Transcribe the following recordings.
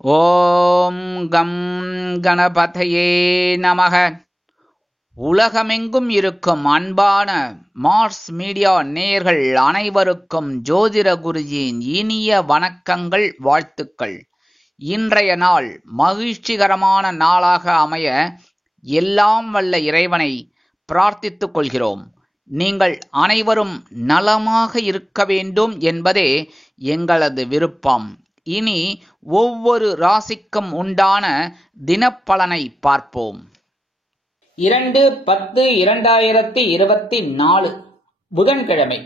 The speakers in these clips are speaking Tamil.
ஓம் கம் கணபதையே நமக. உலகமெங்கும் இருக்கும் அன்பான மார்ஸ் மீடியா நேயர்கள் அனைவருக்கும் ஜோதிட குருஜியின் இனிய வணக்கங்கள், வாழ்த்துக்கள். இன்றைய நாள் மகிழ்ச்சிகரமான நாளாக அமைய எல்லாம் வல்ல இறைவனை பிரார்த்தித்துக் கொள்கிறோம். நீங்கள் அனைவரும் நலமாக இருக்க வேண்டும் என்பதே எங்களது விருப்பம். இனி ஒவ்வொரு ராசிக்கும் உண்டான தினப்பலனை பார்ப்போம். 2/10/2024 புதன்கிழமை,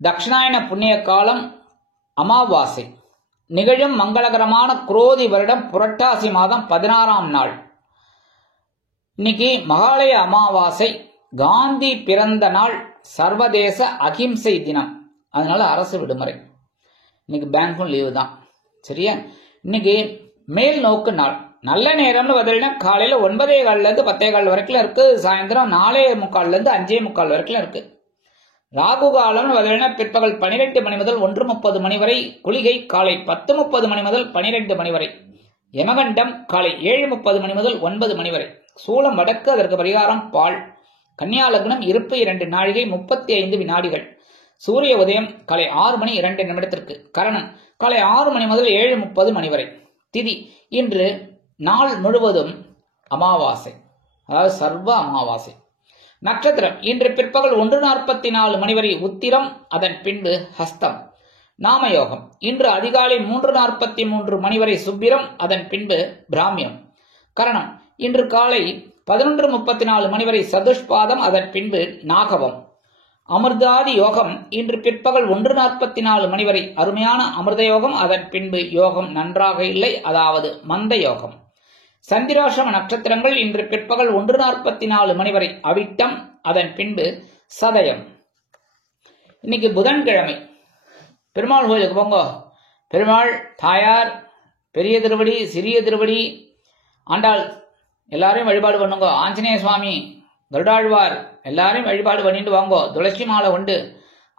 தட்சிணாயன புண்ணிய காலம், அமாவாசை. நிகழும் மங்களகரமான குரோதி வருடம் புரட்டாசி மாதம் 16ஆம் நாள். இன்னைக்கு மகாலய அமாவாசை, காந்தி பிறந்த நாள், சர்வதேச அகிம்சை தினம். அதனால அரசு விடுமுறை. இன்னைக்கு பேங்க்கும் லீவு தான். சரியா? இன்னைக்கு மேல் நோக்கு நாள். நல்ல நேரம்னு பார்த்தீங்கன்னா காலையில 9:15 10:15 வரைக்கும் இருக்கு. சாயந்தரம் 4:45 5:45 வரைக்கும் இருக்கு. ராகு காலம்னு பார்த்தீங்கன்னா பிற்பகல் 12 மணி முதல் 1:30 மணி வரை. குளிகை காலை 10:30 மணி முதல் 12 மணி வரை. யமகண்டம் காலை 7:30 மணி முதல் 9 மணி வரை. சூலம் வடக்கு, அதற்கு பரிகாரம் பால். கன்னியா லக்னம், இருப்பு 2 நாழிகை 35 வினாடிகள். சூரிய உதயம் காலை 6 மணி 2 நிமிடத்திற்கு. கரணம் காலை 6 மணி முதல் 7:30 மணி வரை. திதி இன்று நாள் முழுவதும் அமாவாசை, அதாவது சர்வ அமாவாசை. நட்சத்திரம் இன்று பிற்பகல் 1:44 மணி வரை உத்திரம், அதன் பின்பு ஹஸ்தம். நாமயோகம் இன்று அதிகாலை 3:43 மணி வரை சுப்பிரம், அதன் பின்பு பிராமியம். கரணம் இன்று காலை 11:34 மணி வரை சதுஷ்பாதம், அதன் பின்பு நாகவம். அமிர்தாதி யோகம் இன்று பிற்பகல் 1:44 மணி வரை அருமையான அமிர்த யோகம், அதன் பின்பு யோகம் நன்றாக இல்லை, அதாவது மந்த யோகம். சந்திராசிரம நட்சத்திரங்கள் இன்று பிற்பகல் 1:44 மணி வரை அவிட்டம், அதன் பின்பு சதயம். இன்னைக்கு புதன்கிழமை, பெருமாள் கோயிலுக்கு போங்க. பெருமாள், தாயார், பெரிய திருவடி, சிறிய திருவடி, ஆண்டாள் எல்லாரையும் வழிபாடு பண்ணுங்க. ஆஞ்சநேய சுவாமி, கருடாழ்வார் எல்லாரையும் வழிபாடு பண்ணிட்டு வாங்கோ. துளசி மாலை உண்டு.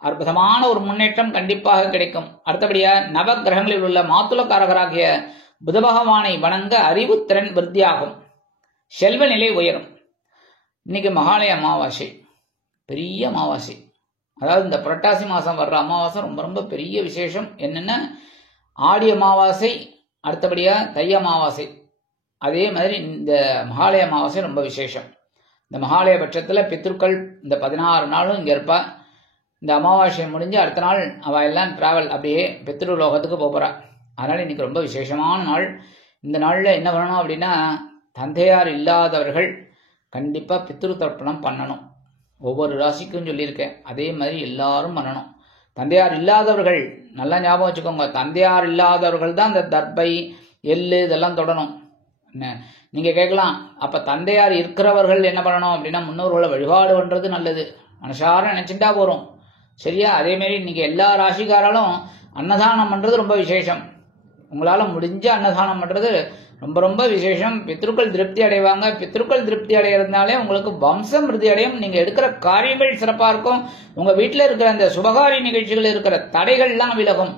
அற்புதமான ஒரு முன்னேற்றம் கண்டிப்பாக கிடைக்கும். அடுத்தபடியா நவ கிரகங்களில் உள்ள மாத்துளக்காரகராகிய புத பகவானை வணங்க அறிவுத்திறன் விருத்தியாகும். செல்வ நிலை உயரும். இன்னைக்கு மகாலய அமாவாசை, பெரிய அமாவாசை. அதாவது இந்த புரட்டாசி மாசம் வர்ற அமாவாசை ரொம்ப ரொம்ப பெரிய விசேஷம். என்னென்ன, ஆடி அமாவாசை, அடுத்தபடியா தை அமாவாசை, அதே மாதிரி இந்த மகாலய அமாவாசை ரொம்ப விசேஷம். இந்த மகாலய பட்சத்தில் பித்ருக்கள் இந்த 16 நாளும் இங்கே இருப்பா. இந்த அமாவாசை முடிஞ்சு அடுத்த நாள் அவள் எல்லாம் டிராவல் அப்படியே பித்ரு லோகத்துக்கு போகிறா. அதனால் இன்னைக்கு ரொம்ப விசேஷமான நாள். இந்த நாளில் என்ன பண்ணணும் அப்படின்னா, தந்தையார் இல்லாதவர்கள் கண்டிப்பாக பித்ரு தர்ப்பணம் பண்ணணும். ஒவ்வொரு ராசிக்கும் சொல்லியிருக்கேன், அதே மாதிரி எல்லாரும் பண்ணணும். தந்தையார் இல்லாதவர்கள் நல்லா ஞாபகம் வச்சுக்கோங்க, தந்தையார் இல்லாதவர்கள் தான் இந்த தர்பை, எள்ளு இதெல்லாம் தொடணும். என்ன நீங்க கேட்கலாம், அப்ப தந்தையார் இருக்கிறவர்கள் என்ன பண்ணணும் அப்படின்னா, முன்னோர்களை வழிபாடு பண்றது நல்லது. மனசார நினைச்சுட்டா போறோம். சரியா? அதே மாதிரி இன்னைக்கு எல்லா ராசிக்காராலும் அன்னதானம் பண்றது ரொம்ப விசேஷம். உங்களால முடிஞ்ச அன்னதானம் பண்றது ரொம்ப ரொம்ப விசேஷம். பித்ருக்கள் திருப்தி அடைவாங்க. பித்ருக்கள் திருப்தி அடைகிறதுனாலே உங்களுக்கு வம்சம் விருத்தி அடையும். நீங்க எடுக்கிற காரியங்கள் சிறப்பா இருக்கும். உங்க வீட்டில் இருக்கிற அந்த சுபகாரிய நிகழ்ச்சிகள் இருக்கிற தடைகள்லாம் விலகும்.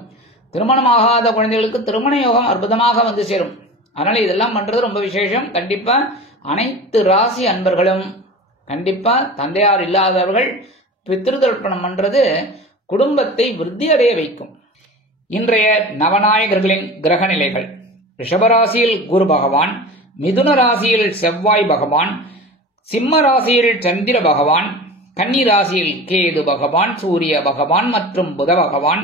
திருமணமாகாத குழந்தைகளுக்கு திருமண யோகம் அற்புதமாக வந்து சேரும். அதனால இதெல்லாம் பண்றது ரொம்ப விசேஷம். கண்டிப்பா அனைத்து ராசி அன்பர்களும் கண்டிப்பா தந்தையார் இல்லாதவர்கள் பித்ரு தர்ப்பணம் பண்றது குடும்பத்தை விருத்தி அடைய வைக்கும். இன்றைய நவநாயகர்களின் கிரக நிலைகள்: ரிஷபராசியில் குரு பகவான், மிதுன ராசியில் செவ்வாய் பகவான், சிம்ம ராசியில் சந்திர பகவான், கன்னி ராசியில் கேது பகவான், சூரிய பகவான் மற்றும் புத பகவான்,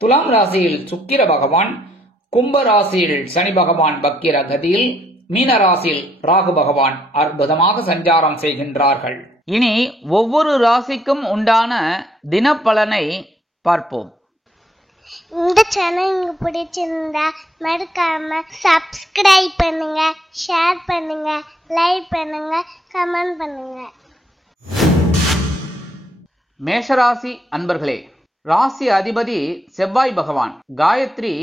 துலாம் ராசியில் சுக்கிர பகவான், கும்ப ராசியில் சனி பகவான் வக்கிர கதியில், மீன ராசியில் ராகு பகவான் அற்புதமாக சஞ்சாரம் செய்கின்றார்கள். இனி ஒவ்வொரு ராசிக்கும் உண்டான தினப்பலனை பார்ப்போம். இந்த சேனல் உங்களுக்கு பிடிச்சிருந்தா மறக்காம சப்ஸ்கிரைப் பண்ணுங்க, ஷேர் பண்ணுங்க, லைக் பண்ணுங்க, கமெண்ட் பண்ணுங்க. மேஷராசி அன்பர்களே, ராசி அதிபதி செவ்வாய் பகவான். காயத்ரி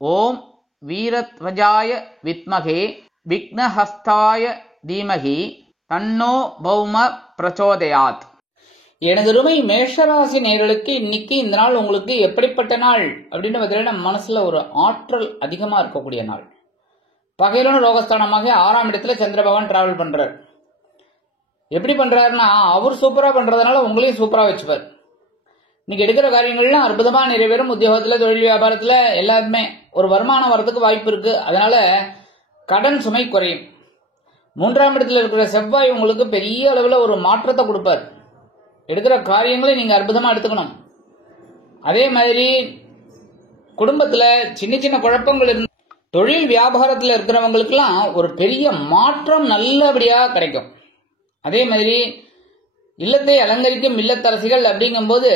ஓம் வீரத்வஜாய வித்மகே விக்னஹஸ்தாய தீமகி தன்னோ பௌம பிரச்சோதயாத். எனதருமை மேஷராசி நேயர்களுக்கு இன்னைக்கு இந்த நாள் உங்களுக்கு எப்படிப்பட்ட நாள் அப்படின்னு பார்த்தீங்கன்னா மனசுல ஒரு ஆற்றல் அதிகமா இருக்கக்கூடிய நாள். பகையிலும் ரோகஸ்தானமாக 6ஆம் இடத்துல சந்திர பகவான் டிராவல் பண்றார். எப்படி பண்றாருன்னா அவர் சூப்பரா பண்றதுனால உங்களையும் சூப்பரா வச்சுப்பார். இன்னைக்கு எடுக்கிற காரியங்கள்லாம் அற்புதமா நிறைவேறும். உத்தியோகத்துல, தொழில், வியாபாரத்துல எல்லாருமே ஒரு வருமானம் வரதுக்கு வாய்ப்பு இருக்கு. அதனால கடன் சுமை குறையும். 3ஆம் இடத்துல இருக்கிற செவ்வாய் உங்களுக்கு பெரிய அளவுல ஒரு மாற்றத்தை கொடுப்பார். எடுக்கிற காரியங்களை நீங்க அற்புதமா எடுத்துக்கணும். அதே மாதிரி குடும்பத்துல சின்ன சின்ன குழப்பங்கள் இருந்து தொழில் வியாபாரத்துல இருக்கிறவங்களுக்கெல்லாம் ஒரு பெரிய மாற்றம் நல்லபடியா கிடைக்கும். அதே மாதிரி இல்லத்தை அலங்கரிக்கும் இல்லத்தரசிகள் அப்படிங்கும்போது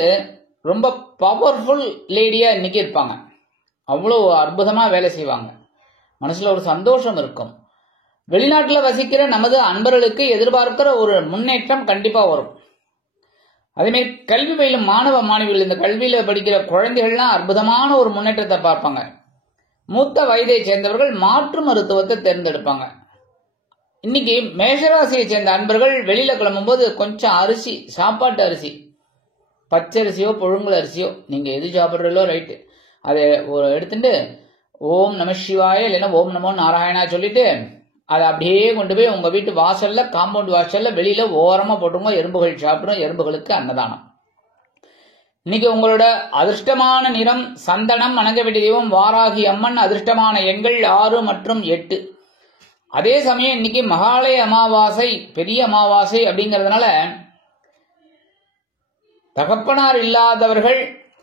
ரொம்ப பவர்ஃபுல் லேடியா இன்னைக்கு இருப்பாங்க. அவ்வளோ அற்புதமா வேலை செய்வாங்க. மனசுல ஒரு சந்தோஷம் இருக்கும். வெளிநாட்டுல வசிக்கிற நமது அன்பர்களுக்கு எதிர்பார்க்கிற ஒரு முன்னேற்றம் கண்டிப்பா வரும். அதேமாதிரி கல்வி பயிலும் மாணவ மாணவிகள், இந்த கல்வியில படிக்கிற குழந்தைகள்லாம் அற்புதமான ஒரு முன்னேற்றத்தை பார்ப்பாங்க. மூத்த வயதை சேர்ந்தவர்கள் மாற்று மருத்துவத்தை தேர்ந்தெடுப்பாங்க. இன்னைக்கு மேஷராசியை சேர்ந்த அன்பர்கள் வெளியில கிளம்பும் போது கொஞ்சம் அரிசி, சாப்பாட்டு அரிசி, பச்சரிசியோ புழுங்கல் அரிசியோ நீங்க எது சாப்பிட்றீங்களோ ரைட்டு, அதை ஒரு எடுத்துட்டு ஓம் நம சிவாய இல்லைன்னா ஓம் நமோ நாராயணா சொல்லிட்டு அதை அப்படியே கொண்டு போய் உங்க வீட்டு வாசல்ல, காம்பவுண்ட் வாசல்ல வெளியில ஓரமா போட்டுங்க. எறும்புகள் சாப்பிடும். எறும்புகளுக்கு அன்னதானம். இன்னைக்கு உங்களோட அதிர்ஷ்டமான நிறம் சந்தனம். வணங்க வேண்டிய தெய்வம் வாராகி அம்மன். அதிர்ஷ்டமான எண்கள் 6 மற்றும் 8. அதே சமயம் இன்னைக்கு மகாலய அமாவாசை, பெரிய அமாவாசை அப்படிங்கறதுனால தகப்பனார் இல்லாதவர்கள்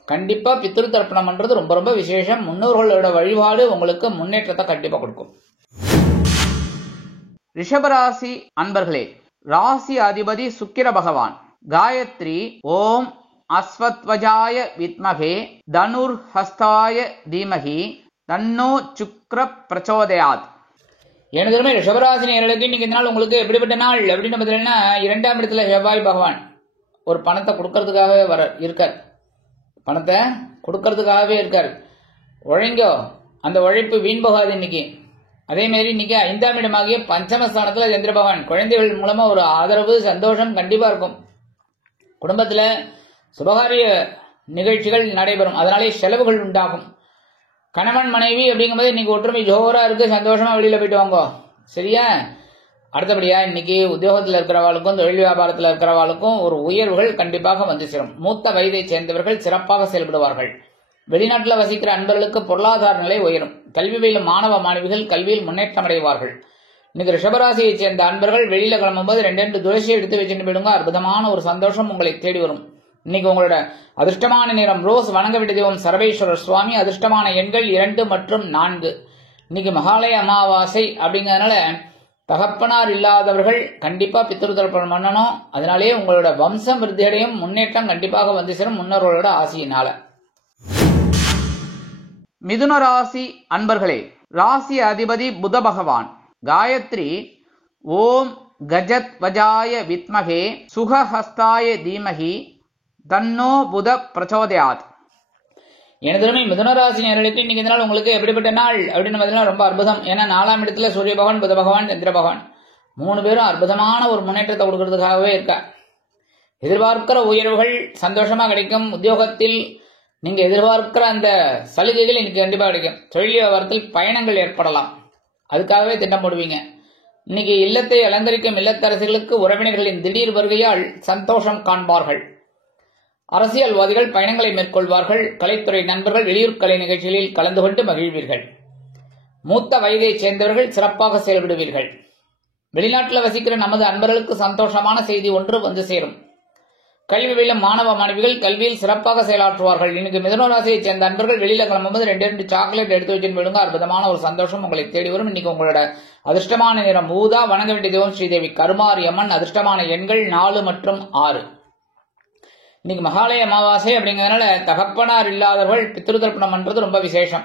கண்டிப்பா பித்ரு தர்ப்பணம் பண்றது ரொம்ப ரொம்ப விசேஷம். முன்னோர்களோட வழிபாடு உங்களுக்கு முன்னேற்றத்தை கண்டிப்பா கொடுக்கும். ரிஷபராசி அன்பர்களே, ராசி அதிபதி சுக்கிர பகவான். காயத்ரி ஓம் அஸ்வத்வஜாய வித்மகே தனுர் ஹஸ்தாய தீமகி தன்னோ சுக்ர பிரச்சோதயாத். எனதுமே ரிஷபராசி நேயர்களுக்கு இன்னைக்கு இந்த நாள் உங்களுக்கு எப்படிப்பட்ட நாள் அப்படின்னு பார்த்தீங்கன்னா 2ஆம் இடத்துல செவ்வாய் பகவான் ஒரு பணத்தை கொடுக்கறதுக்காகவே இருக்கார். பணத்தை கொடுக்கறதுக்காகவே இருக்கார். உழைங்கோ, அந்த உழைப்பு வீண் போகாது இன்னைக்கு. அதே மாதிரி இன்னைக்கு 5ஆம் இடமாகிய பஞ்சமஸ்தானத்துல சந்திர பகவான், குழந்தைகள் மூலமா ஒரு ஆதரவு, சந்தோஷம் கண்டிப்பா இருக்கும். குடும்பத்துல சுபகாரிய நிகழ்ச்சிகள் நடைபெறும். அதனாலே செலவுகள் உண்டாகும். கணவன் மனைவி அப்படிங்கும்போது இன்னைக்கு ஒற்றுமை ஜோரா இருக்கு. சந்தோஷமா வெளியில போயிட்டு வாங்க. சரியா? அடுத்தபடியா இன்னைக்கு உத்தியோகத்தில் இருக்கிறவாளுக்கும் தொழில் வியாபாரத்தில் இருக்கிறவாளுக்கும் ஒரு உயர்வுகள் கண்டிப்பாக வந்து சேரும். மூத்த வயதை சேர்ந்தவர்கள் சிறப்பாக செயல்படுவார்கள். வெளிநாட்டில் வசிக்கிற அன்பர்களுக்கு பொருளாதார நிலை உயரும். கல்வி பயிலும் மாணவ மாணவிகள் கல்வியில் முன்னேற்றம் அடைவார்கள். இன்னைக்கு ரிஷபராசியை சேர்ந்த அன்பர்கள் வெளியில கிளம்பும்போது 2 துளசி எடுத்து வச்சுட்டு போயிடுங்க. அற்புதமான ஒரு சந்தோஷம் உங்களை தேடி வரும். இன்னைக்கு உங்களோட அதிர்ஷ்டமான நிறம் ரோஸ். வணங்க வேண்டிய தெய்வம் சர்வேஸ்வரர் சுவாமி. அதிர்ஷ்டமான எண்கள் 2 மற்றும் 4. இன்னைக்கு மகாலய அமாவாசை அப்படிங்கறதுனால தகப்பனார் இல்லாதவர்கள் கண்டிப்பா பித்ரு தர்ப்பணம் பண்ணணும். அதனாலேயே உங்களோட வம்சம் விருத்தியடையும். முன்னேற்றம் கண்டிப்பாக வந்து சேரும் முன்னோர்களோட ஆசையினால. மிதுன ராசி அன்பர்களே, ராசி அதிபதி புத பகவான். காயத்ரி ஓம் கஜத் வஜாய வித்மகே சுகஹஸ்தாய தீமகி தன்னோ புத பிரச்சோதயாத். எனதுமே மிதுனராசி நேயர்களுக்கு இன்னைக்கு இந்த நாள் உங்களுக்கு எப்படிப்பட்ட நாள் அப்படின்னு பார்த்தீங்கன்னா ரொம்ப அற்புதம். ஏன்னா 4ஆம் இடத்துல சூரிய பகவான், புத பகவான், சந்திர பகவான் 3 பேரும் அற்புதமான ஒரு முன்னேற்றத்தை கொடுக்கறதுக்காகவே இருக்கா. எதிர்பார்க்கிற உயர்வுகள் சந்தோஷமா கிடைக்கும். உத்தியோகத்தில் நீங்க எதிர்பார்க்கிற அந்த சலுகைகள் இன்னைக்கு கண்டிப்பா கிடைக்கும். தொழில் வியாபாரத்தில் பயணங்கள் ஏற்படலாம். அதுக்காகவே திட்டம் போடுவீங்க. இன்னைக்கு இல்லத்தை அலங்கரிக்கும் இல்லத்தரசிகளுக்கு உறவினர்களின் திடீர் வருகையால் சந்தோஷம் காண்பார்கள். அரசியல்வாதிகள் பயணங்களை மேற்கொள்வார்கள். கலைத்துறை நண்பர்கள் வெளியூர் கலை நிகழ்ச்சிகளில் கலந்து கொண்டு மகிழ்வீர்கள். மூத்த வயதை சேர்ந்தவர்கள் சிறப்பாக செயல்படுவீர்கள். வெளிநாட்டில் வசிக்கிற நமது அன்பர்களுக்கு சந்தோஷமான செய்தி ஒன்று வந்து சேரும். கல்வி பயிலும் மாணவ மாணவிகள் கல்வியில் சிறப்பாக செயலாற்றுவார்கள். இன்னைக்கு மிதுன ராசியை சேர்ந்த அன்பர்கள் வெளியில கிளம்பும்போது 2 சாக்லேட் எடுத்து வச்சு விடுங்க. அற்புதமான ஒரு சந்தோஷம் உங்களை தேடி வரும். இன்னைக்கு உங்களோட அதிர்ஷ்டமான நிறம் ஊதா. வணங்க வேண்டிய தெய்வம் ஸ்ரீதேவி கருமாரி அம்மன். அதிர்ஷ்டமான எண்கள் 4 மற்றும் 6. இன்னைக்கு மகாலய அமாவாசை அப்படிங்கிறதுனால தகப்பனார் இல்லாதவர்கள் பித்ரு தர்ப்பணம் பண்றது ரொம்ப விசேஷம்.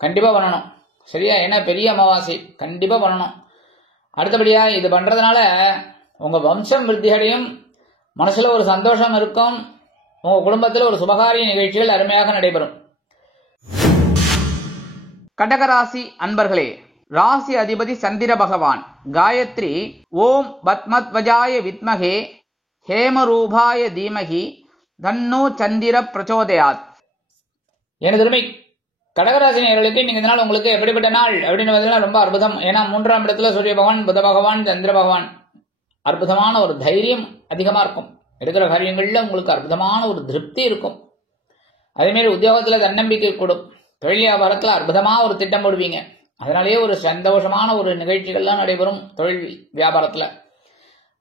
கண்டிப்பா பண்ணணும். சரியா? ஏன்னா பெரிய அமாவாசை கண்டிப்பா பண்ணணும். அடுத்தபடியா இது பண்றதுனால உங்க வம்சம் விருத்தியடையும். மனசுல ஒரு சந்தோஷம் இருக்கும். உங்க குடும்பத்தில் ஒரு சுபகாரிய நிகழ்ச்சிகள் அருமையாக நடைபெறும். கடகராசி அன்பர்களே, ராசி அதிபதி சந்திர பகவான். காயத்ரி ஓம் பத்மத்வஜாய வித்மகே ஹேமரூபாய தீமஹி தன்னோ சந்திர பிரச்சோதயாத். எனதுமை கடகராசி நேயர்களுக்கு இன்னைக்கு இந்த நாள் உங்களுக்கு எப்படிப்பட்ட நாள் அப்படின்னு பார்த்தீங்கன்னா ரொம்ப அற்புதம். ஏன்னா 3ஆம் இடத்துல சூரிய பகவான், புத பகவான், சந்திர பகவான். அற்புதமான ஒரு தைரியம் அதிகமா இருக்கும். எடுக்கிற காரியங்கள்ல உங்களுக்கு அற்புதமான ஒரு திருப்தி இருக்கும். அதேமாரி உத்தியோகத்துல தன்னம்பிக்கை கூடும். தொழில் வியாபாரத்துல அற்புதமா ஒரு திட்டம் போடுவீங்க. அதனாலேயே ஒரு சந்தோஷமான ஒரு நிகழ்ச்சிகள்லாம் நடைபெறும் தொழில் வியாபாரத்துல.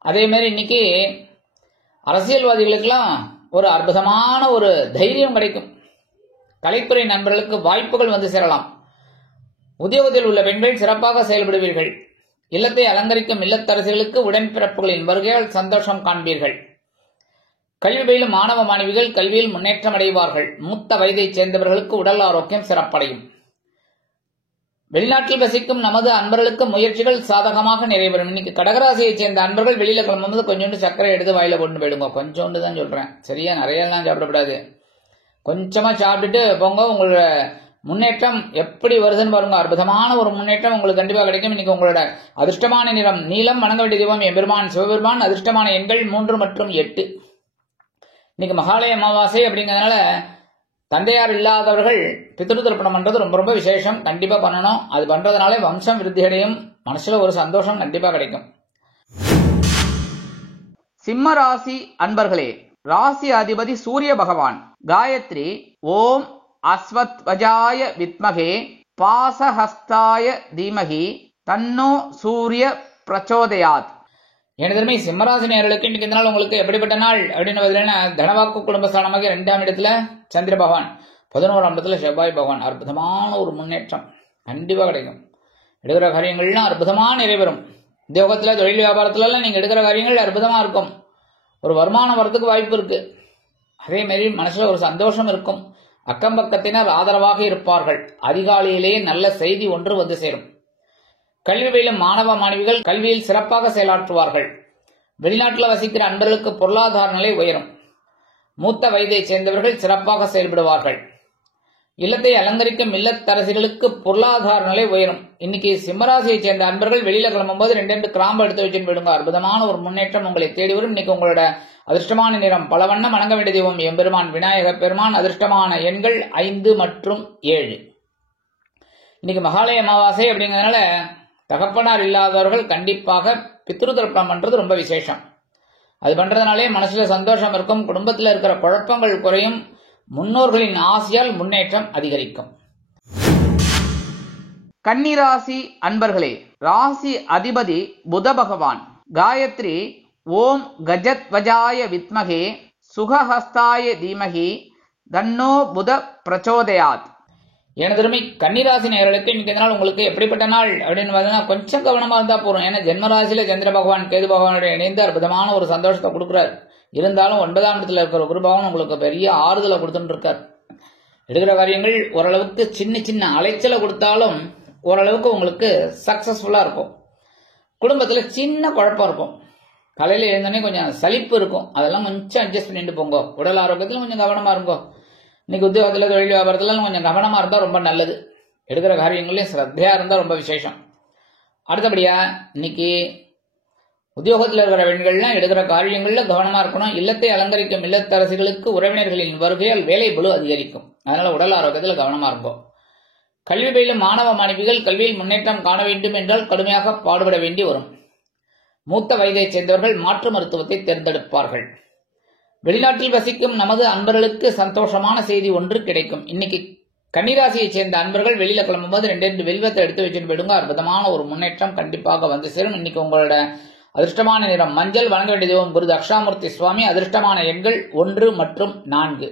அதே மாதிரி இன்னைக்கு அரசியல்வாதிகளுக்கெல்லாம் ஒரு அற்புதமான ஒரு தைரியம் கிடைக்கும். கலைத்துறை நண்பர்களுக்கு வாய்ப்புகள் வந்து சேரலாம். உத்தியோகத்தில் உள்ள பெண்கள் சிறப்பாக செயல்படுவீர்கள். இல்லத்தை அலங்கரிக்கும் இல்லத்தரசிகளுக்கு உடன்பிறப்புகளின் வருகையால் சந்தோஷம் காண்பீர்கள். கல்வி பயிலும் மாணவ மாணவிகள் கல்வியில் முன்னேற்றம் அடைவார்கள். மூத்த வயதைச் சேர்ந்தவர்களுக்கு உடல் ஆரோக்கியம் சிறப்படையும். வெளிநாட்டில் வசிக்கும் நமது அன்பர்களுக்கு முயற்சிகள் சாதகமாக நிறைவேறும். இன்னைக்கு கடகராசியைச் சேர்ந்த அன்பர்கள் வெளியில கிளம்பும்போது கொஞ்சோண்டு சர்க்கரை எடுத்து வாயில கொண்டு போயிடுங்க. கொஞ்சோண்டு தான் சொல்றேன், சரியா? நிறைய எல்லாம் சாப்பிடக்கூடாது. கொஞ்சமா சாப்பிட்டுட்டு போங்க. உங்களோட முன்னேற்றம் எப்படி வருதுன்னு பாருங்க. அற்புதமான ஒரு முன்னேற்றம் உங்களுக்கு கண்டிப்பா கிடைக்கும். இன்னைக்கு உங்களோட அதிர்ஷ்டமான நிறம் நீலம். வணங்க வேண்டிய தெய்வம் எம்பெருமான் சிவபெருமான். அதிர்ஷ்டமான எண்கள் 3 மற்றும் 8. இன்னைக்கு மகாலய அமாவாசை அப்படிங்கிறதுனால தந்தையார் இல்லாதவர்கள் பித்ரு தர்ப்பணம் பண்றது ரொம்ப ரொம்ப விசேஷம். கண்டிப்பா பண்ணணும். அது பண்றதுனால வம்சம் விருத்தி அடையும். மனசுல ஒரு சந்தோஷம் கண்டிப்பா கிடைக்கும். சிம்ம ராசி அன்பர்களே, ராசி அதிபதி சூரிய பகவான். காயத்ரி ஓம் அஸ்வத்வஜாய வித்மகே பாசஹஸ்தாய தீமஹி தன்னோ சூரிய பிரச்சோதயாத். எனதுமே சிம்மராசி நேயர்களுக்கு இன்னைக்கு இந்த நாள் உங்களுக்கு எப்படிப்பட்ட நாள் அப்படின்னு பார்த்தீங்கன்னா, தனவாக்கு குடும்பஸ்தானமாக 2ஆம் இடத்துல சந்திர பகவான், 11ஆம் இடத்துல செவ்வாய் பகவான். அற்புதமான ஒரு முன்னேற்றம் கண்டிப்பா கிடைக்கும். எடுக்கிற காரியங்கள்லாம் அற்புதமா நிறைவேறும். உத்தியோகத்துல தொழில் வியாபாரத்துல எல்லாம் நீங்க எடுக்கிற காரியங்கள் அற்புதமா இருக்கும். ஒரு வருமானம் வரதுக்கு வாய்ப்பு இருக்கு. அதே மாதிரி மனசுல ஒரு சந்தோஷம் இருக்கும். அக்கம் பக்கத்தினர் ஆதரவாக இருப்பார்கள். அதிகாலையிலேயே நல்ல செய்தி ஒன்று வந்து சேரும். கல்வி பயிலும் மாணவ மாணவிகள் கல்வியில் சிறப்பாக செயலாற்றுவார்கள். வெளிநாட்டில் வசிக்கிற அன்பர்களுக்கு பொருளாதார நிலை உயரும். மூத்த வயதைச் சேர்ந்தவர்கள் சிறப்பாக செயல்படுவார்கள். இல்லத்தை அலங்கரிக்கும் இல்லத்தரசிகளுக்கு பொருளாதார நிலை உயரும். இன்னைக்கு சிம்மராசியைச் சேர்ந்த அன்பர்கள் வெளியில கிளம்பும்போது 2 கிராம்பு எடுத்து வச்சுன்னு போயிடுங்க. அற்புதமான ஒரு முன்னேற்றம் உங்களை தேடி வரும். இன்னைக்கு உங்களோட அதிர்ஷ்டமான நிறம் பலவண்ணம். வணங்க வேண்டிய தெய்வம் எம்பெருமான் விநாயக பெருமான். அதிர்ஷ்டமான எண்கள் 5 மற்றும் 7. இன்னைக்கு மகாலய அமாவாசை அப்படிங்கிறதுனால தகப்பனார் இல்லாதவர்கள் கண்டிப்பாக பித்ரு தர்ப்பணம் பண்றது ரொம்ப விசேஷம். அது பண்றதுனாலே மனசுல சந்தோஷம் இருக்கும். குடும்பத்தில் இருக்கிற குழப்பங்கள் குறையும். முன்னோர்களின் ஆசையால் முன்னேற்றம் அதிகரிக்கும். கன்னிராசி அன்பர்களே, ராசி அதிபதி புத பகவான். காயத்ரி ஓம் கஜத்வஜாய வித்மகே சுகஹஸ்தாய தீமஹி தன்னோ புத பிரச்சோதயாத். எனதுமே கன்னிராசி நேயர்களுக்கு இன்னைக்கு நாள் உங்களுக்கு எப்படிப்பட்ட நாள் அப்படின்னு பார்த்தீங்கன்னா, கொஞ்சம் கவனமா இருந்தா போறோம். ஏன்னா ஜென்மராசியில சந்திர பகவான் கேது பகவானுடைய இணைந்து அற்புதமான ஒரு சந்தோஷத்தை கொடுக்குறாரு. இருந்தாலும் 9ஆம் இடத்துல இருக்கிற குரு பகவான் உங்களுக்கு பெரிய ஆறுதலை கொடுத்துட்டு இருக்காரு. எடுக்கிற காரியங்கள் ஓரளவுக்கு சின்ன சின்ன அலைச்சலை கொடுத்தாலும் ஓரளவுக்கு உங்களுக்கு சக்சஸ்ஃபுல்லா இருக்கும். குடும்பத்துல சின்ன குழப்பம் இருக்கும். காலையில எழுந்தோடனே கொஞ்சம் சலிப்பு இருக்கும். அதெல்லாம் கொஞ்சம் அட்ஜஸ்ட் பண்ணிட்டு போங்க. உடல் ஆரோக்கியத்துல கொஞ்சம் கவனமா இருக்கும். இன்னைக்கு உத்தியோகத்துல தொழில் வியாபாரத்துல கொஞ்சம் கவனமா இருந்தா ரொம்ப நல்லது. எடுக்கிற காரியங்களையும் சிரத்தையா இருந்தா ரொம்ப விசேஷம். அடுத்தபடியா இன்னைக்கு உத்தியோகத்தில் இருக்கிற பெண்கள்லாம் எடுக்கிற காரியங்கள்ல கவனமா இருக்கணும். இல்லத்தை அலங்கரிக்கும் இல்லத்தரசிகளுக்கு உறவினர்களின் வருகையால் வேலை பளு அதிகரிக்கும். அதனால உடல் ஆரோக்கியத்துல கவனமா இருக்கும். கல்வி பயிலும் மாணவ மாணவிகள் கல்வியில் முன்னேற்றம் காண வேண்டும் என்றால் கடுமையாக பாடுபட வேண்டி வரும். மூத்த வயதைச் சேர்ந்தவர்கள் மாற்று மருத்துவத்தை தேர்ந்தெடுப்பார்கள். வெளிநாட்டில் வசிக்கும் நமது அன்பர்களுக்கு சந்தோஷமான செய்தி ஒன்று கிடைக்கும். இன்னைக்கு கன்னிராசியைச் சேர்ந்த அன்பர்கள் வெளியில கிளம்பும்போது 2 வெல்வத்தை எடுத்து வச்சுட்டு போயிடுங்க. அற்புதமான ஒரு முன்னேற்றம் கண்டிப்பாக வந்து சேரும். இன்னைக்கு உங்களோட அதிர்ஷ்டமான நிறம் மஞ்சள். வணங்க வேண்டிய தெய்வம் குரு தக்ஷாமூர்த்தி சுவாமி. அதிர்ஷ்டமான எண்கள் 1 மற்றும் 4.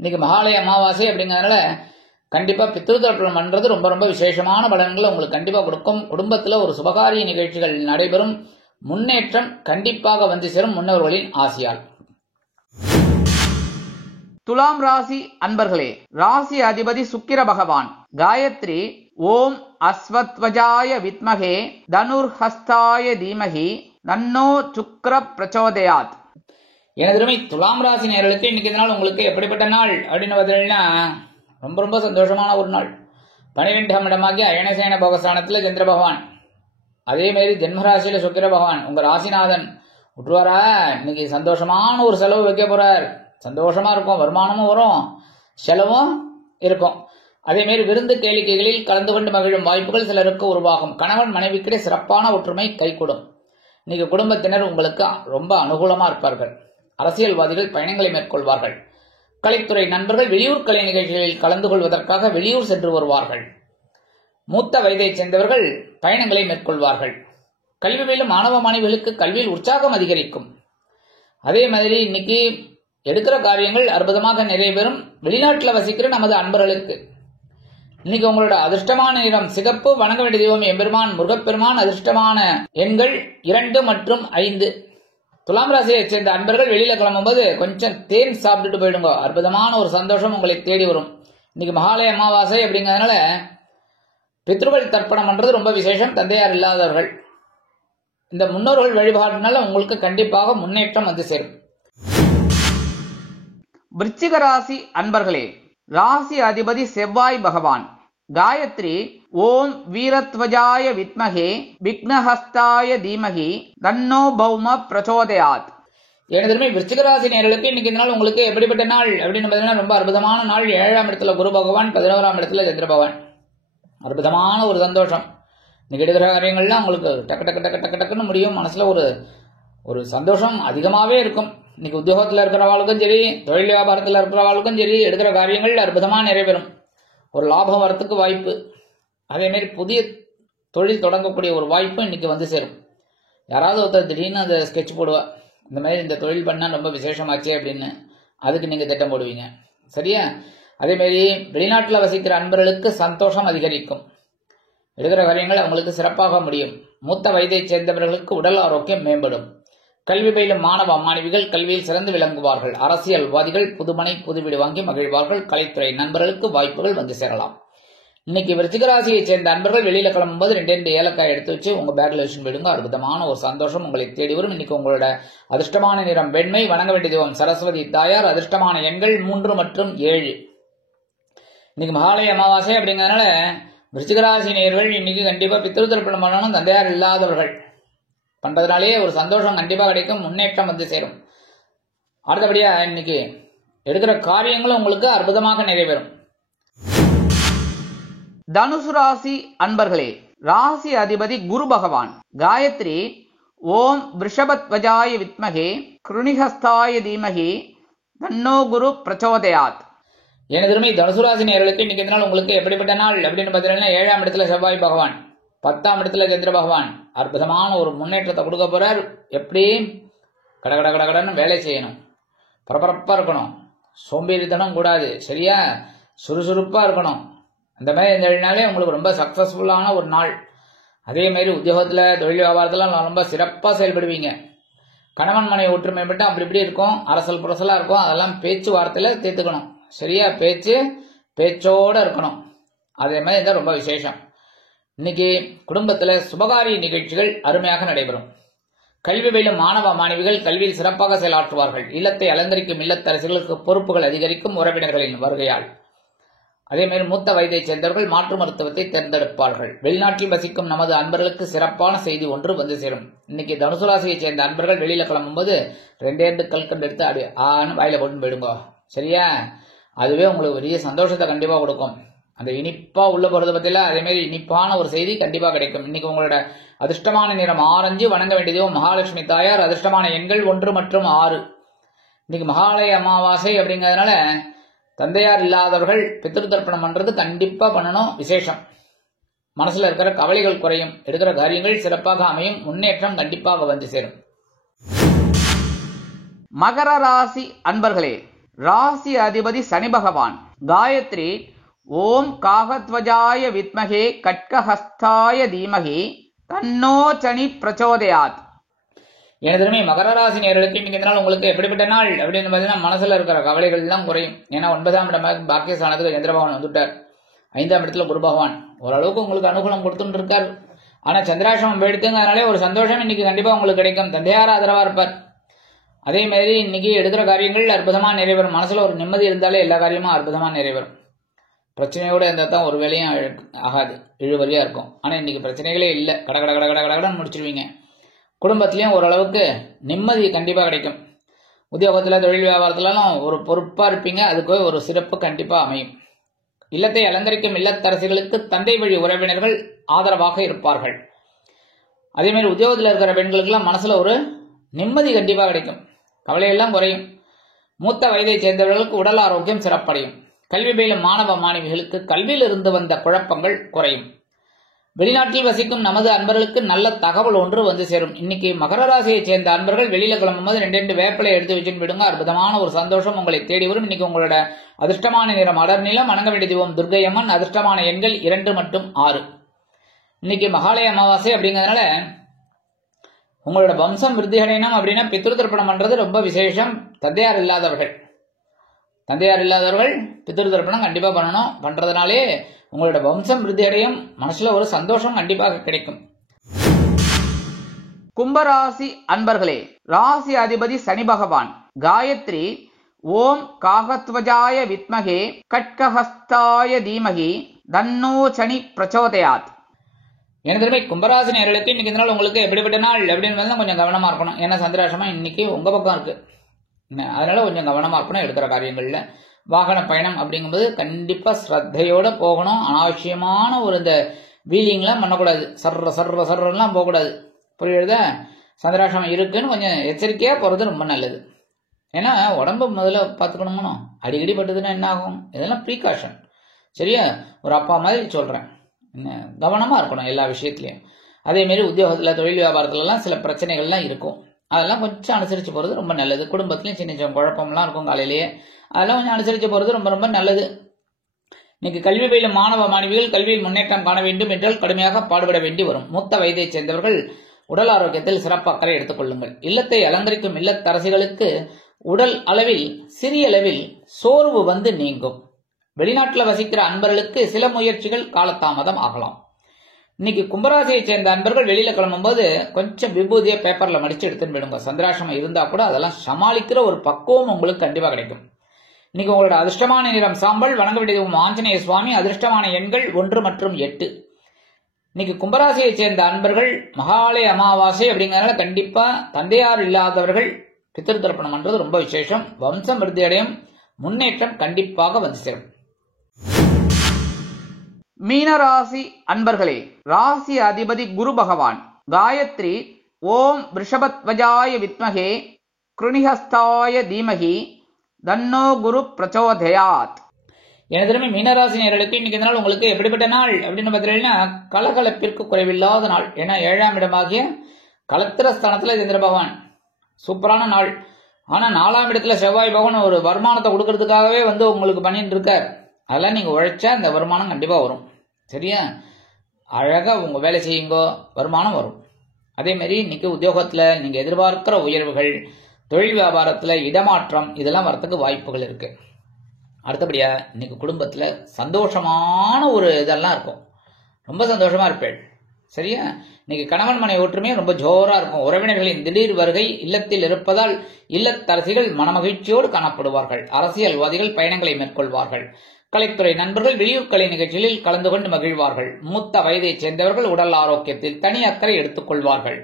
இன்னைக்கு மகாலய அமாவாசை அப்படிங்கறதுனால கண்டிப்பா பித்ரு தர்ப்பணம் பண்றது ரொம்ப ரொம்ப விசேஷமான பலன்களை உங்களுக்கு கண்டிப்பா கொடுக்கும். குடும்பத்துல ஒரு சுபகாரிய நிகழ்ச்சிகள் நடைபெறும். முன்னேற்றம் கண்டிப்பாக வந்து சேரும் முன்னோர்களின் ஆசியால். துலாம் ராசி அன்பர்களே, ராசி அதிபதி சுக்கிர பகவான். காயத்ரி ஓம் அஸ்வத்வஜாய வித்மகே தனுர்ஹஸ்தாய தீமஹி தன்னோ சுக்ர பிரச்சோதயாத். எனதுமே துலாம் ராசி நேயர்களுக்கு இன்னைக்கு நாள் உங்களுக்கு எப்படிப்பட்ட நாள் அப்படின்னு பார்த்தீங்கன்னா, ரொம்ப ரொம்ப சந்தோஷமான ஒரு நாள். 12ஆம் இடமாகிய அயனசேன போகஸ்தானத்துல சந்திர பகவான், அதே மாதிரி ஜென்மராசியில சுக்கிர பகவான், உங்க ராசிநாதன் விட்டுருவாரா? இன்னைக்கு சந்தோஷமான ஒரு செலவு வைக்க போறார். சந்தோஷமா இருக்கும், வருமானமும் வரும், செலவும் இருக்கும். அதே மாதிரி விருந்து கேளிக்கைகளில் கலந்து கொண்டு மகிழும் வாய்ப்புகள் சிலருக்கு உருவாகும். கணவன் மனைவிக்கிடையே சிறப்பான ஒற்றுமை கைகூடும். இன்னைக்கு குடும்பத்தினர் உங்களுக்கு ரொம்ப அனுகூலமா இருப்பார்கள். அரசியல்வாதிகள் பயணங்களை மேற்கொள்வார்கள். கலைத்துறை நண்பர்கள் வெளியூர் கலை நிகழ்ச்சிகளில் கலந்து கொள்வதற்காக வெளியூர் சென்று வருவார்கள். மூத்த வயதைச் சேர்ந்தவர்கள் பயணங்களை மேற்கொள்வார்கள். கல்வி பயிலும் மாணவ மாணவிகளுக்கு கல்வியில் உற்சாகம் அதிகரிக்கும். அதே மாதிரி இன்னைக்கு எடுக்கிற காரியங்கள் அற்புதமாக நிறைவேறும். வெளிநாட்டில் வசிக்கிற நமது அன்பர்களுக்கு இன்னைக்கு உங்களோட அதிர்ஷ்டமான நிறம் சிகப்பு. வணங்க வேண்டிய தெய்வம் எம்பெருமான் முருகப்பெருமான். அதிர்ஷ்டமான எண்கள் 2 மற்றும் 5. துலாம் ராசியை சேர்ந்த அன்பர்கள் வெளியில கிளம்பும்போது கொஞ்சம் தேன் சாப்பிட்டுட்டு போயிடுங்க. அற்புதமான ஒரு சந்தோஷம் உங்களை தேடி வரும். இன்னைக்கு மகாலய அமாவாசை அப்படிங்கிறதுனால பித்ருவல் தர்ப்பணம் பண்றது ரொம்ப விசேஷம். தந்தையார் இல்லாதவர்கள் இந்த முன்னோர்கள் வழிபாடுனால உங்களுக்கு கண்டிப்பாக முன்னேற்றம் வந்து சேரும். விருச்சிக ராசி அன்பர்களே, ராசி அதிபதி செவ்வாய் பகவான். காயத்ரி ஓம் வீரத்வஜாய வித்மகே விக்னஹஸ்தாய தீமகி தன்னோ பௌம பிரச்சோதயாத். எனதுமே விருச்சிக ராசி நேயர்களுக்கு இன்னைக்கு இந்த நாள் உங்களுக்கு எப்படிப்பட்ட நாள் அப்படின்னு பார்த்தீங்கன்னா ரொம்ப அற்புதமான நாள். 7ஆம் இடத்துல குரு பகவான், 11ஆம் இடத்துல சந்திர பகவான். அற்புதமான ஒரு சந்தோஷம். இன்னைக்கு எடுக்கிற காரியங்கள்லாம் உங்களுக்கு டக்கு டக்கு டக்கு டக்கு டக்குன்னு முடியும். மனசுல ஒரு சந்தோஷம் அதிகமாகவே இருக்கும். இன்னைக்கு உத்தியோகத்தில் இருக்கிறவாளுக்கும் சரி, தொழில் வியாபாரத்தில் இருக்கிறவாளுக்கும் சரி, எடுக்கிற காரியங்கள் அற்புதமாக நிறைவேறும். ஒரு லாபம் வரத்துக்கு வாய்ப்பு. அதேமாரி புதிய தொழில் தொடங்கக்கூடிய ஒரு வாய்ப்பு இன்னைக்கு வந்து சேரும். யாராவது ஒருத்தர் திடீர்னு அதை ஸ்கெட்ச் போடுவா, இந்த மாதிரி இந்த தொழில் பண்ணால் ரொம்ப விசேஷமாச்சு அப்படின்னு. அதுக்கு நீங்கள் திட்டம் போடுவீங்க, சரியா? அதேமாரி வெளிநாட்டில் வசிக்கிற அன்பர்களுக்கு சந்தோஷம் அதிகரிக்கும். எடுக்கிற காரியங்கள் அவங்களுக்கு சிறப்பாக முடியும். மூத்த வயதைச் சேர்ந்தவர்களுக்கு உடல் ஆரோக்கியம் மேம்படும். கல்வி பயிலும் மாணவ மாணவிகள் கல்வியில் சிறந்து விளங்குவார்கள். அரசியல்வாதிகள் புதுமனை புது வீடு வாங்கி மகிழ்வார்கள். கலைத்துறை நண்பர்களுக்கு வாய்ப்புகள் வந்து சேரலாம். இன்னைக்கு விருச்சிக ராசியை சேர்ந்த அன்பர்கள் வெளியில கிளம்பும்போது 2 ஏலக்காய் எடுத்து வச்சு உங்க பேக்ல வச்சு விடுங்க. அற்புதமான ஒரு சந்தோஷம் உங்களை தேடி வரும். இன்னைக்கு உங்களோட அதிர்ஷ்டமான நிறம் வெண்மை. வணங்க வேண்டிய தெய்வம் சரஸ்வதி தாயார். அதிர்ஷ்டமான எண்கள் 3 மற்றும் 7. இன்னைக்கு மகாலய அமாவாசை அப்படிங்கிறதுனால விருச்சிக ராசி நேயர்கள் இன்னைக்கு கண்டிப்பா பித்ரு தர்ப்பணம் பண்ணணும். தந்தையார் இல்லாதவர்கள் பண்றதுனாலேயே ஒரு சந்தோஷம் கண்டிப்பா கிடைக்கும். முன்னேற்றம் வந்து சேரும். அடுத்தபடியா இன்னைக்கு எடுக்கிற காரியங்களும் உங்களுக்கு அற்புதமாக நிறைவேறும். தனுசு ராசி அன்பர்களே, ராசி அதிபதி குரு பகவான். காயத்ரி ஓம் விருஷபத்வஜாய வித்மகே கிருணிஹஸ்தாய தீமகி தன்னோ குரு பிரச்சோதயாத். எனதுமே தனுசு ராசி நேயர்களுக்கு இன்னைக்கு நாள் உங்களுக்கு எப்படிப்பட்ட நாள் அப்படின்னு பார்த்தீங்கன்னா 7ஆம் இடத்துல செவ்வாய் பகவான், 10ஆம் இடத்துல சந்திர பகவான் அற்புதமான ஒரு முன்னேற்றத்தை கொடுக்க போறார். எப்படி கடன்னு வேலை செய்யணும், பரபரப்பா இருக்கணும், சோம்பேறித்தனம் கூடாது, சரியா? சுறுசுறுப்பா இருக்கணும். அந்த மாதிரி இந்த நாளே உங்களுக்கு ரொம்ப சக்சஸ்ஃபுல்லான ஒரு நாள். அதே மாதிரி உத்தியோகத்துல தொழில் வியாபாரத்துல ரொம்ப சிறப்பா செயல்படுவீங்க. கணவன் மனைவி ஒற்றுமை பட்டு அப்படி இப்படி இருக்கும், அரசல் புரசலா இருக்கும். அதெல்லாம் பேச்சுவார்த்தையில தீர்த்துக்கணும், சரியா? பேச்சோட இருக்கணும். அதே மாதிரி இதான் ரொம்ப விசேஷம். இன்னைக்கு குடும்பத்துல சுபகாரிய நிகழ்ச்சிகள் அருமையாக நடைபெறும். கல்வி பயிலும் மாணவ மாணவிகள் கல்வியில் சிறப்பாக செயலாற்றுவார்கள். இல்லத்தை அலங்கரிக்கும் இல்லத்தரசிகளுக்கு பொறுப்புகள் அதிகரிக்கும் உறவினர்களின் வருகையால். அதே மாதிரி மூத்த வயதைச் சேர்ந்தவர்கள் மாற்று மருத்துவத்தை தேர்ந்தெடுப்பார்கள். வெளிநாட்டில் வசிக்கும் நமது அன்பர்களுக்கு சிறப்பான செய்தி ஒன்று வந்து சேரும். இன்னைக்கு தனுசு ராசியை சேர்ந்த அன்பர்கள் வெளியில கிளம்பும்போது 2 கல்கண்டு எடுத்து அப்படி வாயில போட்டு போயிடுங்க, சரியா? அதுவே உங்களுக்கு பெரிய சந்தோஷத்தை கண்டிப்பா கொடுக்கும். அந்த இனிப்பா உள்ள போறது பத்தில அதே மாதிரி இனிப்பான ஒரு செய்தி கண்டிப்பா கிடைக்கும். இன்னைக்கு உங்களோட அதிர்ஷ்டமான நிறம் ஆரஞ்சு. வணங்க வேண்டியதோ மகாலட்சுமி தாயார். அதிர்ஷ்டமான எண்கள் 1 மற்றும் 6. இன்னைக்கு மகாலய அமாவாசை அப்படிங்கிறதுனால தந்தையார் இல்லாதவர்கள் பித்ரு தர்ப்பணம் பண்றது கண்டிப்பா பண்ணணும், விசேஷம். மனசுல இருக்கிற கவலைகள் குறையும். எடுக்கிற காரியங்கள் சிறப்பாக அமையும். முன்னேற்றம் கண்டிப்பாக வந்து சேரும். மகர ராசி அன்பர்களே, ராசி அதிபதி சனி பகவான். காயத்ரி ஓம் காகத்வஜாய வித்மகே கட்கஹஸ்தாய தீமகி தன்னோ சனி பிரச்சோதயாத். எனதுமே மகர ராசி நேயர்களுக்கு இன்னைக்கு இந்த நாள் உங்களுக்கு எப்படிப்பட்ட நாள் அப்படின்னு பார்த்தீங்கன்னா மனசுல இருக்கிற கவலைகள் எல்லாம் குறையும். ஏன்னா 9ஆம் இடமாக பாக்கியஸ்தானத்துக்கு சந்திர பகவான் வந்துட்டார். 5ஆம் இடத்துல குரு பகவான் ஓரளவுக்கு உங்களுக்கு அனுகூலம் கொடுத்துட்டு இருக்கார். ஆனா சந்திராசிரமம் எடுத்துங்கிறதுனாலே ஒரு சந்தோஷம் இன்னைக்கு கண்டிப்பா உங்களுக்கு கிடைக்கும். தந்தையார் ஆதரவா இருப்பார். அதே மாதிரி இன்னைக்கு எடுக்கிற காரியங்கள் அற்புதமா நிறைவேறும். மனசுல ஒரு நிம்மதி இருந்தாலே எல்லா காரியமும் அற்புதமா நிறைவேறும். பிரச்சனையோட இருந்தால் தான் ஒரு வேலையும் ஆகாது, இழுவரியா இருக்கும். ஆனா இன்னைக்கு பிரச்சனைகளே இல்லை, கடன்னு முடிச்சிருவீங்க. குடும்பத்திலையும் ஓரளவுக்கு நிம்மதி கண்டிப்பாக கிடைக்கும். உத்தியோகத்தில் தொழில் வியாபாரத்திலும் ஒரு பொறுப்பாக இருப்பீங்க, அதுக்கு ஒரு சிறப்பு கண்டிப்பாக அமையும். இல்லத்தை அலங்கரிக்கும் இல்லத்தரசிகளுக்கு தந்தை வழி உறவினர்கள் ஆதரவாக இருப்பார்கள். அதே மாதிரி உத்தியோகத்தில் இருக்கிற பெண்களுக்கெல்லாம் மனசுல ஒரு நிம்மதி கண்டிப்பாக கிடைக்கும், கவலையெல்லாம் குறையும். மூத்த வயதை சேர்ந்தவர்களுக்கு உடல் ஆரோக்கியம் சிறப்படையும். கல்வி பயிலும் மாணவ மாணவிகளுக்கு கல்வியில் இருந்து வந்த குழப்பங்கள் குறையும். வெளிநாட்டில் வசிக்கும் நமது அன்பர்களுக்கு நல்ல தகவல் ஒன்று வந்து சேரும். இன்னைக்கு மகர ராசியை சேர்ந்த அன்பர்கள் வெளியில கிளம்பும்போது 2 வேப்பிலை எடுத்து வச்சுன்னு விடுங்க, அற்புதமான ஒரு சந்தோஷம் உங்களை தேடி வரும். இன்னைக்கு உங்களோட அதிர்ஷ்டமான நிறம் அடர் நிலம், வணங்க வேண்டிய தெய்வம் துர்க்கையம்மன், அதிர்ஷ்டமான எண்கள் 2 மற்றும் 6. இன்னைக்கு மகாலய அமாவாசை அப்படிங்கிறதுனால உங்களோட வம்சம் விருத்தி அடையணும் அப்படின்னா பித்ரு தர்ப்பணம் பண்றது ரொம்ப விசேஷம். தந்தையார் இல்லாதவர்கள் பித்ரு தர்ப்பணம் கண்டிப்பா பண்ணணும். பண்றதுனாலே உங்களோட வம்சம் விருத்தி அடையும், மனசுல ஒரு சந்தோஷம் கண்டிப்பாக கிடைக்கும். கும்பராசி அன்பர்களே, ராசி அதிபதி சனி பகவான். காயத்ரி ஓம் காகத்வஜாய வித்மகே கட்கஹஸ்தாய தீமகி தன்னோ சனி பிரச்சோதயாத். எனக்கு கும்பராசி நேயர்களுக்கு இன்னைக்கு இந்த நாள் உங்களுக்கு எப்படிப்பட்ட நாள் அப்படின்னு கொஞ்சம் கவனமா இருக்கணும். ஏன்னா சந்திராசிரமம் இன்னைக்கு உங்க பக்கம் இருக்கு, அதனால கொஞ்சம் கவனமா இருக்கணும் எடுக்கிற காரியங்கள்ல. வாகன பயணம் அப்படிங்கும்போது கண்டிப்பா ஸ்ரத்தையோட போகணும். அனாவசியமான ஒரு இந்த வீலிங்லாம் பண்ணக்கூடாது, சர்றெல்லாம் போகக்கூடாது, புரியுதா? சந்திராசிரமம் இருக்குன்னு கொஞ்சம் எச்சரிக்கையா போறது ரொம்ப நல்லது. ஏன்னா உடம்பு முதல்ல பார்த்துக்கணுமோ, அடிக்கடி பட்டதுன்னா என்ன ஆகும், இதெல்லாம் ப்ரீகாஷன். சரியா? ஒரு அப்பா மாதிரி சொல்றேன், கவனமா இருக்கணும் எல்லா விஷயத்திலையும். அதே மாதிரி உத்தியோகத்துல தொழில் வியாபாரத்துலலாம் சில பிரச்சனைகள்லாம் இருக்கும், அதெல்லாம் கொஞ்சம் அனுசரிச்சு போறது ரொம்ப நல்லது. குடும்பத்திலையும் சின்ன சின்ன குழப்பம்லாம் இருக்கும் காலையிலேயே, அதெல்லாம் கொஞ்சம் அனுசரிச்சு போறது ரொம்ப ரொம்ப நல்லது. இன்னைக்கு கல்வி பயிலும் மாணவ மாணவிகள் கல்வியில் முன்னேற்றம் காண வேண்டும் என்றால் கடுமையாக பாடுபட வேண்டி வரும். மூத்த வயதை சேர்ந்தவர்கள் உடல் ஆரோக்கியத்தில் சிறப்பு அக்கறை எடுத்துக் கொள்ளுங்கள். இல்லத்தை அலங்கரிக்கும் இல்லத்தரசிகளுக்கு உடல் அளவில் சிறிய அளவில் சோர்வு வந்து நீங்கும். வெளிநாட்டில் வசிக்கிற அன்பர்களுக்கு சில முயற்சிகள் காலதாமதம் ஆகலாம். இன்னைக்கு கும்பராசியை சேர்ந்த அன்பர்கள் வெளியில கிளம்பும்போது கொஞ்சம் விபூதியை பேப்பர்ல மடிச்சு எடுத்துன்னு போயிடுங்க. சந்திராசிரமம் இருந்தா கூட அதெல்லாம் சமாளிக்கிற ஒரு பக்குவம் உங்களுக்கு கண்டிப்பா கிடைக்கும். இன்னைக்கு உங்களோட அதிர்ஷ்டமான நிறம் சாம்பல், வணங்க வேண்டியது ஆஞ்சநேய சுவாமி, அதிர்ஷ்டமான எண்கள் 1 மற்றும் 8. இன்னைக்கு கும்பராசியை சேர்ந்த அன்பர்கள் மகாலய அமாவாசை அப்படிங்கறதுனால கண்டிப்பா தந்தையார் இல்லாதவர்கள் பித்ரு தர்ப்பணம் பண்றது ரொம்ப விசேஷம். வம்சம் விருத்தி அடையும், முன்னேற்றம் கண்டிப்பாக வந்து சேரும். மீனராசி அன்பர்களே, ராசி அதிபதி குரு பகவான். காயத்ரி ஓம் ரிஷபத்வஜாய வித்மகே கிருணிஹஸ்தாய தீமகி தன்னோ குரு பிரச்சோதயாத். எனதுமே மீனராசி நேயர்களுக்கு இன்னைக்கு இந்த நாள் உங்களுக்கு எப்படிப்பட்ட நாள் அப்படின்னு பார்த்தீங்கன்னா கலகலப்பிற்கு குறைவில்லாத நாள். ஏன்னா 7ஆம் இடமாகிய கலத்திர ஸ்தானத்துல சந்திர பகவான், சூப்பரான நாள். ஆனா 4ஆம் இடத்துல செவ்வாய் பகவான் ஒரு வருமானத்தை கொடுக்கறதுக்காகவே வந்து உங்களுக்கு பண்ணிட்டு இருக்கார். அதெல்லாம் நீங்க உழைச்சா இந்த வருமானம் கண்டிப்பா வரும். சரியா? அழகா உங்க வேலை செய்யுங்கோ, வருமானம் வரும். அதே மாதிரி இன்னைக்கு உத்தியோகத்துல நீங்க எதிர்பார்க்கிற உயர்வுகள், தொழில் வியாபாரத்துல இடமாற்றம், இதெல்லாம் வரத்துக்கு வாய்ப்புகள் இருக்கு. அடுத்தபடியா இன்னைக்கு குடும்பத்துல சந்தோஷமான ஒரு இதெல்லாம் இருக்கும், ரொம்ப சந்தோஷமா இருப்பேன். சரியா? இன்னைக்கு கணவன் மனை ஒற்றுமையே ரொம்ப ஜோரா இருக்கும். உறவினர்களின் திடீர் வருகை இல்லத்தில் இருப்பதால் இல்லத்தரசிகள் மனமகிழ்ச்சியோடு காணப்படுவார்கள். அரசியல்வாதிகள் பயணங்களை மேற்கொள்வார்கள். கலைத்துறை நண்பர்கள் வெளியூர் கலை நிகழ்ச்சிகளில் கலந்து கொண்டு மகிழ்வார்கள். மூத்த வயதைச் சேர்ந்தவர்கள் உடல் ஆரோக்கியத்தில் தனி அக்கறை எடுத்துக் கொள்வார்கள்.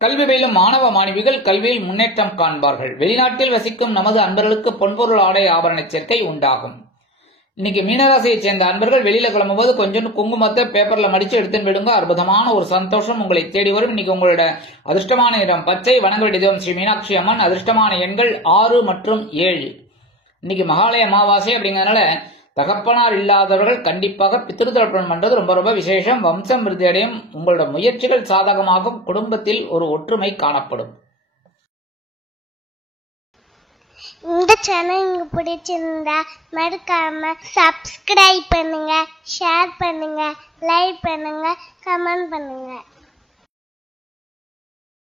கல்வி பயிலும் மாணவ மாணவிகள் கல்வியில் முன்னேற்றம் காண்பார்கள். வெளிநாட்டில் வசிக்கும் நமது அன்பர்களுக்கு பொன்பொருள் ஆடை ஆபரண சேர்க்கை உண்டாகும். இன்னைக்கு மீனராசியை சேர்ந்த அன்பர்கள் வெளியில கிளம்பும்போது கொஞ்சம் குங்குமத்தை பேப்பர்ல மடிச்சு எடுத்துன்னு விடுங்க, அற்புதமான ஒரு சந்தோஷம் உங்களை தேடி வரும். இன்னைக்கு உங்களோட அதிர்ஷ்டமான நிறம் பச்சை, வணங்க வேண்டிய தெய்வம் ஸ்ரீ மீனாட்சி அம்மன், அதிர்ஷ்டமான எண்கள் 6 மற்றும் 7. இன்னைக்கு மகாலய அமாவாசை அப்படிங்கறதுனால தகப்பனார் இல்லாதவர்கள் கண்டிப்பாக பித்ரு தர்ப்பணம் பண்றது ரொம்ப ரொம்ப விசேஷம். வம்சம் விருத்தி அடையும், உங்களோட முயற்சிகள் சாதகமாகும், குடும்பத்தில் ஒரு ஒற்றுமை காணப்படும். இந்த சேனல் உங்களுக்கு பிடிச்சிருந்தா மறக்காம சப்ஸ்கிரைப் பண்ணுங்க, ஷேர் பண்ணுங்க, லைக் பண்ணுங்க, கமெண்ட் பண்ணுங்க.